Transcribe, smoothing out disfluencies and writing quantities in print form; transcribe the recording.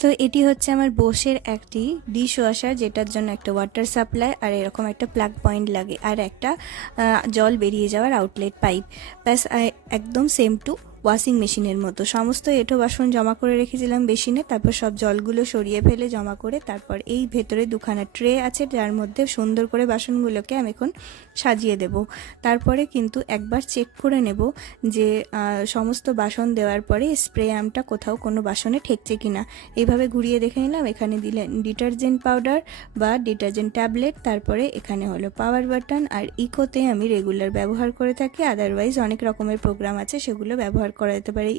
তো এটি হচ্ছে আমার বোসের একটি ডিশ ওয়াশার, যেটার জন্য একটা ওয়াটার সাপ্লাই আর এরকম একটা প্লাগ পয়েন্ট লাগে আর একটা জল বেরিয়ে যাওয়ার আউটলেট পাইপ। ব্যাস একদম সেম টু ওয়াশিং মেশিনের মতো। সমস্ত এঁঠো বাসন জমা করে রেখেছিলাম বেসিনে, তারপর সব জলগুলো সরিয়ে ফেলে জমা করে তারপর এই ভেতরে দুখানা ট্রে আছে যার মধ্যে সুন্দর করে বাসনগুলোকে আমি এখন সাজিয়ে দেব। তারপরে কিন্তু একবার চেক করে নেব যে সমস্ত বাসন দেওয়ার পরে স্প্রে আর্মটা কোথাও কোনো বাসনে ঠেকছে কিনা। এইভাবে ঘুরিয়ে দেখে নিলাম। এখানে দিলেন ডিটারজেন্ট পাউডার বা ডিটারজেন্ট ট্যাবলেট, তারপরে এখানে হলো পাওয়ার বাটন, আর ইকোতে আমি রেগুলার ব্যবহার করে থাকি, আদারওয়াইজ অনেক রকমের প্রোগ্রাম আছে সেগুলো ব্যবহার করা যেতে পারে।